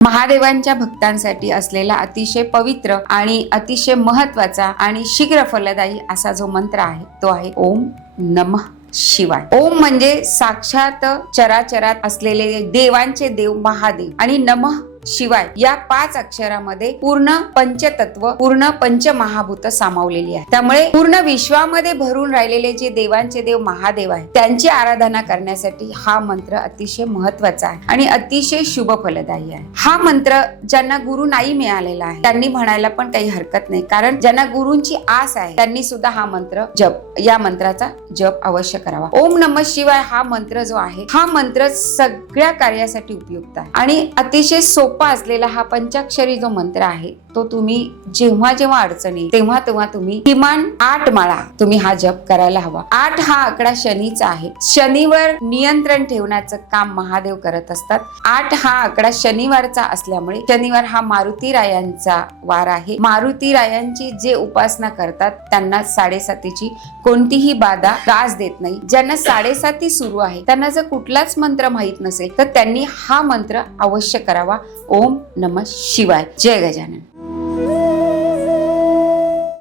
महादेवांच्या भक्तांसाठी असलेला अतिशय पवित्र आणि अतिशय महत्वाचा आणि शीघ्र फलदायी असा जो मंत्र आहे तो आहे ओम नमः शिवाय। ओम म्हणजे साक्षात चराचरात असलेले देवांचे देव महादेव आणि नमः शिवाय या 5 अक्षरामध्ये पूर्ण पंचतत्व पूर्ण पंचमहाभूत सामावलेली आहे। त्यामुळे पूर्ण विश्वामध्ये भरून राहिलेले जे देवांचे देव महादेव आहेत त्यांची आराधना करण्यासाठी हा मंत्र अतिशय महत्वाचा आहे आणि अतिशय शुभ फलदायी आहे। हा मंत्र ज्यांना गुरु नाही मिळालेला आहे त्यांनी म्हणायला पण काही हरकत नाही, कारण ज्यांना गुरूंची आस आहे त्यांनी सुद्धा हा मंत्र या मंत्राचा जप अवश्य करावा। ओम नमः शिवाय हा मंत्र जो आहे हा मंत्र सगळ्या कार्यासाठी उपयुक्त आहे आणि अतिशय सोपा असलेला हा पंचाक्षरी जो मंत्र आहे तो तुम्ही जेव्हा जेव्हा अडचणी तेव्हा तेव्हा तुम्ही किमान 8 माळा तुम्ही हा जप करायला हवा। 8 हा आकडा शनीचा आहे, शनीवर नियंत्रण ठेवण्याचं काम महादेव करत असतात। 8 हा आकडा शनिवारचा असल्यामुळे शनिवार हा मारुतीरायांचा वार आहे। मारुतीरायांची जे उपासना करतात त्यांना 7:30ची कोणतीही बाधा त्रास देत नाही। ज्यांना 7:30 सुरू आहे त्यांना जर कुठलाच मंत्र माहित नसेल तर त्यांनी हा मंत्र अवश्य करावा। ओम नमः शिवाय। जय गजानन।